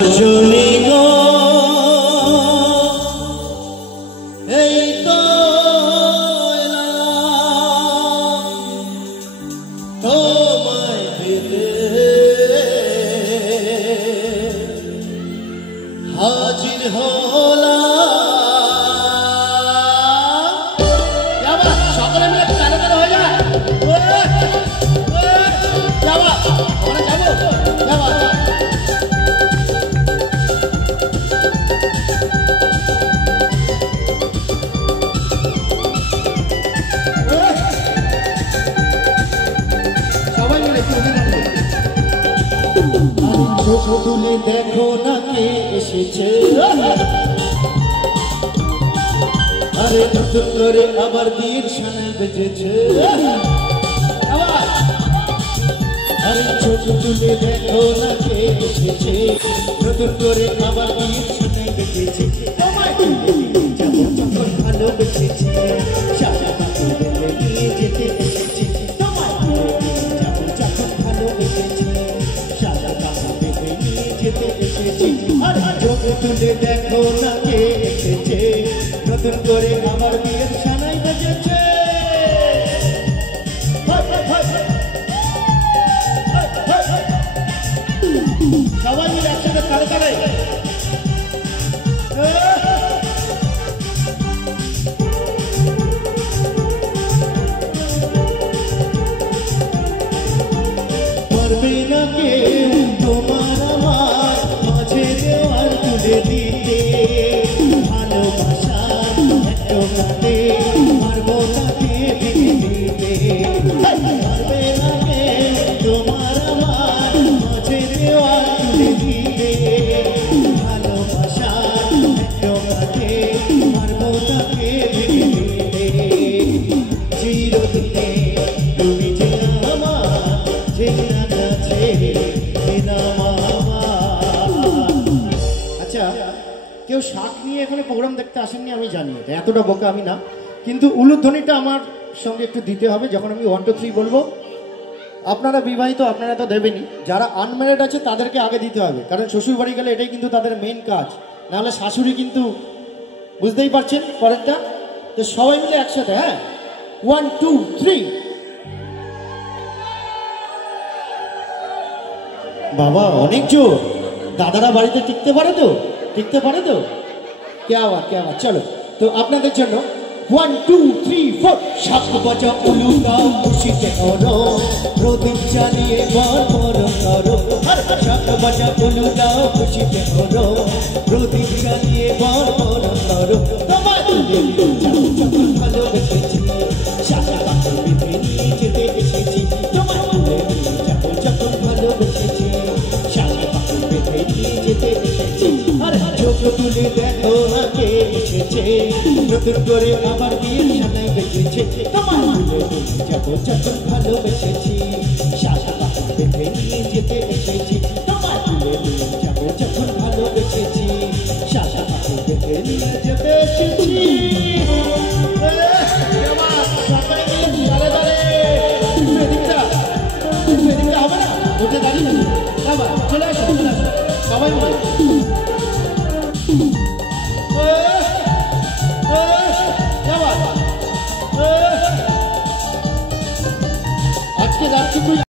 চলি গো এই তো তোমায় পেতে হাজির হলাম। সকলে মিলে কালো কালো হয়ে যায়। যাবা ওখানে যাবো যাবা তুলে দেখো না কে এসেছে, আরে নতুন করে আবার বিয়ের সানাই বেজেছে। আরে ছোট তুলে দেখো না কে এসেছে, নতুন করে আবার বিয়ের সানাই বেজেছে। যেমন যখন ভালোবেসেছি সারা বাকিদের নিয়ে যেতে এসেছি। যেমন যখন ভালোবেসেছি সারা বাকিদের নিয়ে যেতে এসেছি। চোখ তুলে দেখো না কে এসেছে, নতুন করে আমার বিয়ের সানাই বেজেছে। সবাই মিলে একসাথে তালে তালে পারবে না কেউ তোমার আমার মাঝে দেওয়াল তুলে দিতে। ভালোবাসার একটা কাটে পারবো তাকে ভেঙে দিতে। পারবে না কেউ তোমার আমার মাঝে দেওয়াল তুলে দিতে। ভালোবাসার একটা কাটে পারবো তাকে ভেঙে দিতে। চিরদিনে তুমি যে আমার যে না কাছে আচ্ছা, কেউ শাক নিয়ে এখানে প্রোগ্রাম দেখতে আসেননি আমি জানি, এতটা বোকা আমি না, কিন্তু উলুধ্বনিটা আমার সঙ্গে একটু দিতে হবে যখন আমি 1 2 3 বলবো। আপনারা বিবাহিত, আপনারা তো দেবেনই, যারা আনম্যারিড আছে তাদেরকে আগে দিতে হবে, কারণ শ্বশুর বাড়ি গেলে এটাই কিন্তু তাদের মেন কাজ, নাহলে শাশুড়ি কিন্তু বুঝতেই পারছেন পরেরটা। তো সবাই মিলে একসাথে, হ্যাঁ 1 2 3। বাবা অনেক জোর, দাদারা বাড়িতে টিকতে পারে তো, টিকতে পারে তো, কে আবার চলো। তো আপনাদের জন্য 1 2 3 4। 7 বাজা উলু দাও খুশিতে করো, প্রদীপ জ্বালিয়ে বর করো। 7 বাজা উলু দাও খুশিতে করো, প্রদীপ জ্বালিয়ে বর করো। তোমায় ভালোবেসেছি সারা বাকি বেঁধে নিয়ে যেতে এসেছি। তোমায় যখন ভালোবেসেছি সারা বাকি বেঁধে নিয়ে যেতে এসেছি। চোখ তুলে দেখো না কে এসেছে, নতুন করে আবার বিয়ের সানাই বেজেছে। তোমার যখন ভালোবেসেছি সারা বাকি বেঁধে নিয়ে যেতে এসেছি। তোমার যখন ভালোবেসেছি সারা বাকি বেঁধে নিয়ে যেতে এসেছি। হবে না উঠে দাঁড়িয়ে চলে আসো সবাই মিলে। আজকে যাচ্ছি